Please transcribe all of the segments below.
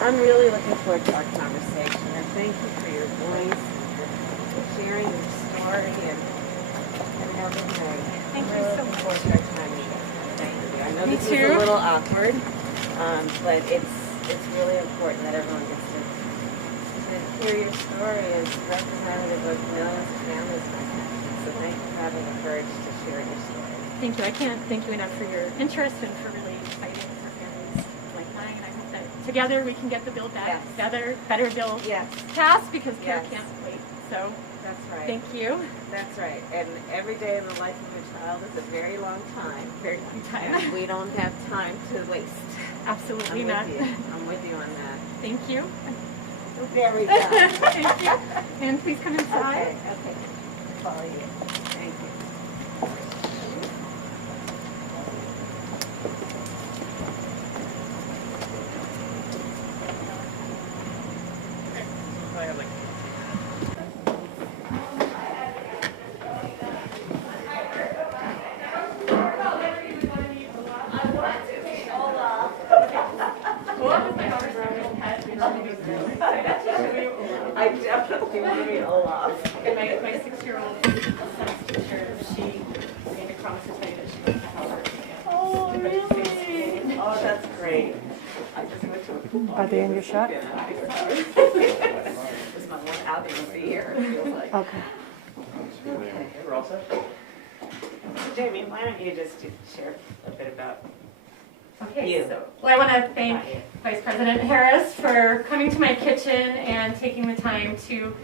I'm really looking forward to our conversation, and thank you for your voice, for sharing your story, and everything. Thank you really so looking much. forward to our time together. Thank you. I know Me this too. is a little awkward, but it's really important that everyone gets to hear your story as representative of millions of families in our country. So thank you for having the courage to share your story. Thank you. I can't thank you enough for your interest and for really fighting for families like mine. And I hope that together we can get the bill back, better bill passed, because care can't wait. So that's right. Thank you. That's right. And every day in the life of a child is a very long time. Very long time. And we don't have time to waste. Absolutely not. I'm with you on that. Thank you. There we go. Thank you. And please come inside. Okay. Follow you. Thank you. I definitely want to meet Olaf. And my 6-year-old son's teacher, she made a promise to tell you that she went to Howard. Oh, really? Oh, that's great. I just went to a football Are they in your shot? This is my one outing of the year, it feels like. Okay. Okay. We're all set? Jamie, why don't you just share a bit about Okay, so I want to thank Vice President Harris for coming to my kitchen and taking the time to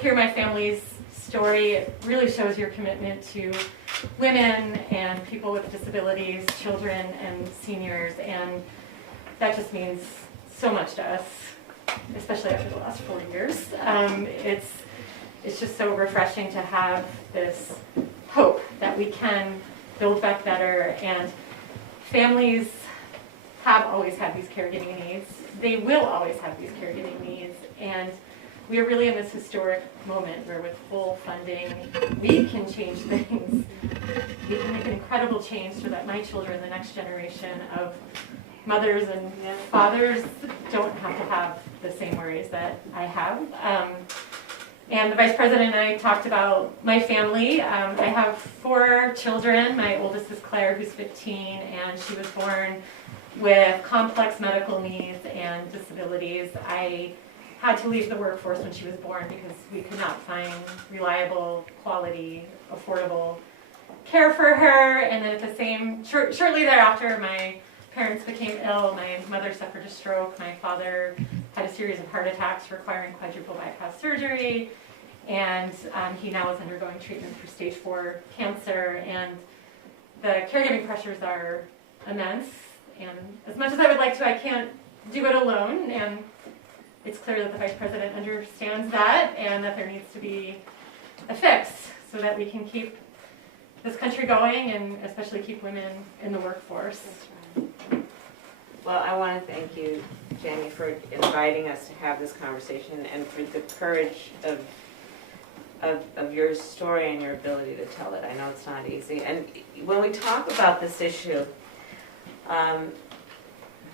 hear my family's story. It really shows your commitment to women and people with disabilities, children and seniors, and that just means so much to us, especially after the last 4 years. It's just so refreshing to have this hope that we can build back better, and families have always had these caregiving needs. They will always have these caregiving needs, and we are really in this historic moment where with full funding, we can change things. We can make an incredible change so that my children, the next generation of mothers and fathers, don't have to have the same worries that I have. And the Vice President and I talked about my family. I have 4 children. My oldest is Claire, who's 15, and she was born with complex medical needs and disabilities. I had to leave the workforce when she was born because we could not find reliable, quality, affordable care for her. And then shortly thereafter, my parents became ill. My mother suffered a stroke. My father had a series of heart attacks requiring quadruple bypass surgery. And he now is undergoing treatment for stage 4 cancer. And the caregiving pressures are immense. And as much as I would like to, I can't do it alone. And it's clear that the Vice President understands that and that there needs to be a fix so that we can keep this country going and especially keep women in the workforce. That's right. Well, I want to thank you, Jamie, for inviting us to have this conversation and for the courage of your story and your ability to tell it. I know it's not easy. And when we talk about this issue,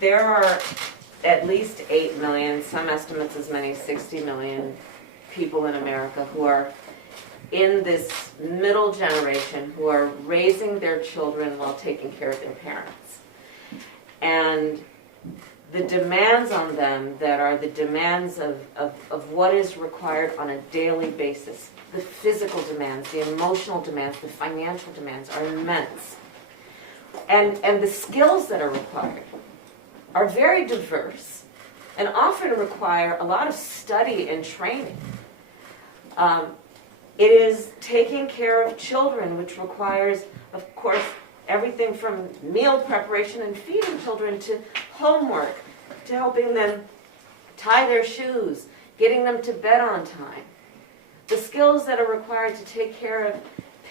there are at least 8 million, some estimates as many as 60 million people in America who are in this middle generation who are raising their children while taking care of their parents. And the demands on them that are the demands of what is required on a daily basis, the physical demands, the emotional demands, the financial demands are immense. And the skills that are required are very diverse and often require a lot of study and training. It is taking care of children, which requires, of course, everything from meal preparation and feeding children to homework, to helping them tie their shoes, getting them to bed on time. The skills that are required to take care of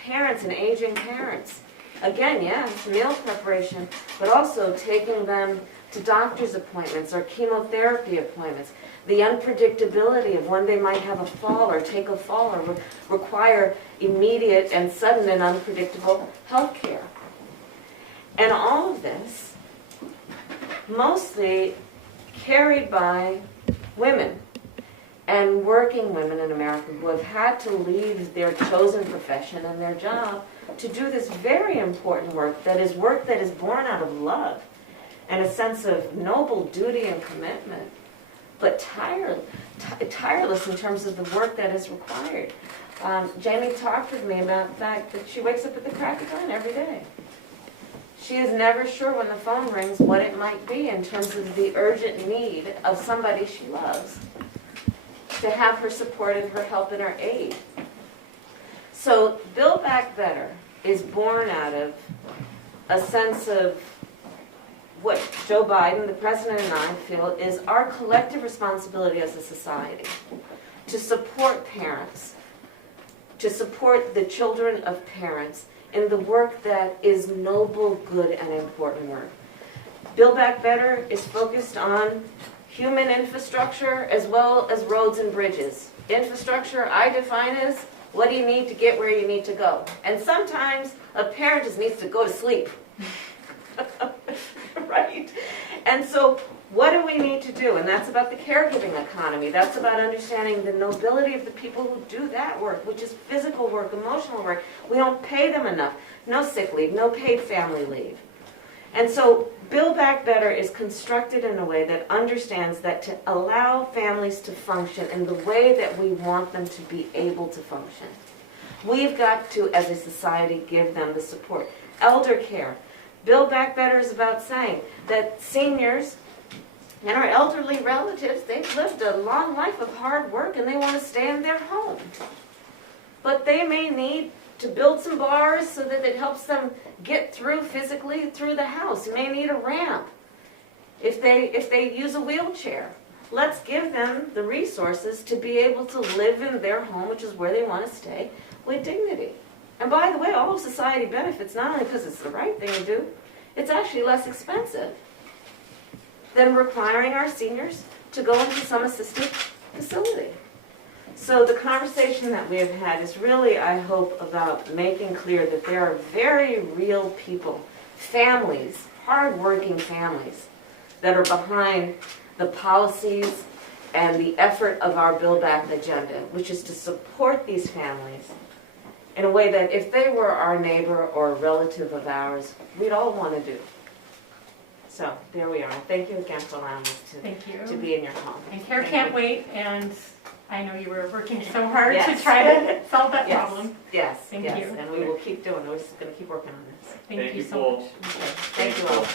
parents and aging parents. Again, yes, meal preparation, but also taking them to doctor's appointments or chemotherapy appointments. The unpredictability of when they might have a fall or take a fall or require immediate and sudden and unpredictable health care. And all of this mostly carried by women and working women in America who have had to leave their chosen profession and their job to do this very important work that is born out of love and a sense of noble duty and commitment, but tireless in terms of the work that is required. Jamie talked with me about the fact that she wakes up at the crack of dawn every day. She is never sure when the phone rings what it might be in terms of the urgent need of somebody she loves to have her support and her help and her aid. So Build Back Better is born out of a sense of what Joe Biden, the president, and I feel is our collective responsibility as a society to support parents, to support the children of parents in the work that is noble, good, and important work. Build Back Better is focused on human infrastructure as well as roads and bridges. Infrastructure I define as what do you need to get where you need to go. And sometimes a parent just needs to go to sleep. Right? And so what do we need to do? And that's about the caregiving economy. That's about understanding the nobility of the people who do that work, which is physical work, emotional work. We don't pay them enough. No sick leave, no paid family leave. And so Build Back Better is constructed in a way that understands that to allow families to function in the way that we want them to be able to function, we've got to, as a society, give them the support. Elder care. Build Back Better is about saying that seniors and our elderly relatives, they've lived a long life of hard work and they want to stay in their home. But they may need to build some bars so that it helps them get through physically through the house. They may need a ramp if they use a wheelchair. Let's give them the resources to be able to live in their home, which is where they want to stay, with dignity. And by the way, all of society benefits not only because it's the right thing to do, it's actually less expensive than requiring our seniors to go into some assisted facility. So the conversation that we have had is really, I hope, about making clear that there are very real people, families, hard-working families, that are behind the policies and the effort of our Build Back agenda, which is to support these families in a way that if they were our neighbor or a relative of ours, we'd all want to do. So there we are. Thank you again for allowing us to be in your home. And CARE can't wait, and I know you were working so hard to try to solve that problem. Yes, Thank you. and we will keep doing it. We're just going to keep working on this. Thank you so much. Okay. Thank you all.